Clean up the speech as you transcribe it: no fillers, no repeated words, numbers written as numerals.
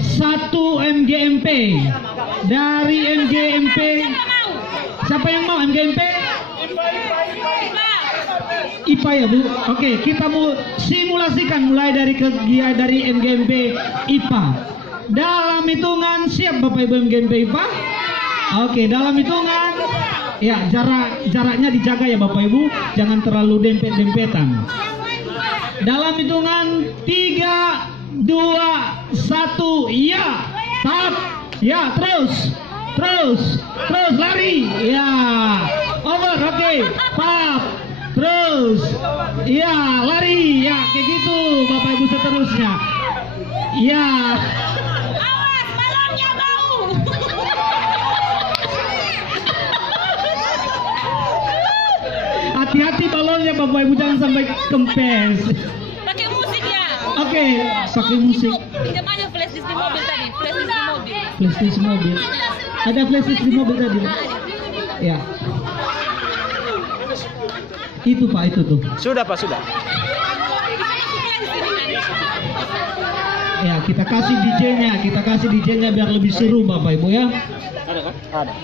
1 MGMP. Dari MGMP. Siapa yang mau MGMP? IPA ya Bu. Oke, kita mau simulasikan mulai dari kegiatan dari MGMP IPA. Dalam hitungan siap Bapak Ibu MGMP IPA? Oke, dalam hitungan ya jaraknya dijaga ya Bapak Ibu, jangan terlalu dempet-dempetan. Dalam hitungan 3, 2, 1, ya, tap, ya, terus lari, ya, over, oke, tap, terus, ya, lari, ya, kayak gitu, Bapak Ibu seterusnya, ya. Awas, balonnya bau. Hati-hati balonnya Bapak Ibu, jangan sampai kempes. Pakai musik ya. Oke, pakai musik. Pinjam aja flash disk di mobil tadi. Flash disk di mobil. Flash disk mobil. Ada flash disk di mobil tadi. Ya. Itu Pak, itu tuh. Sudah Pak, sudah. Ya, kita kasih DJ-nya biar lebih seru Bapak Ibu ya. Ada kan? Ada.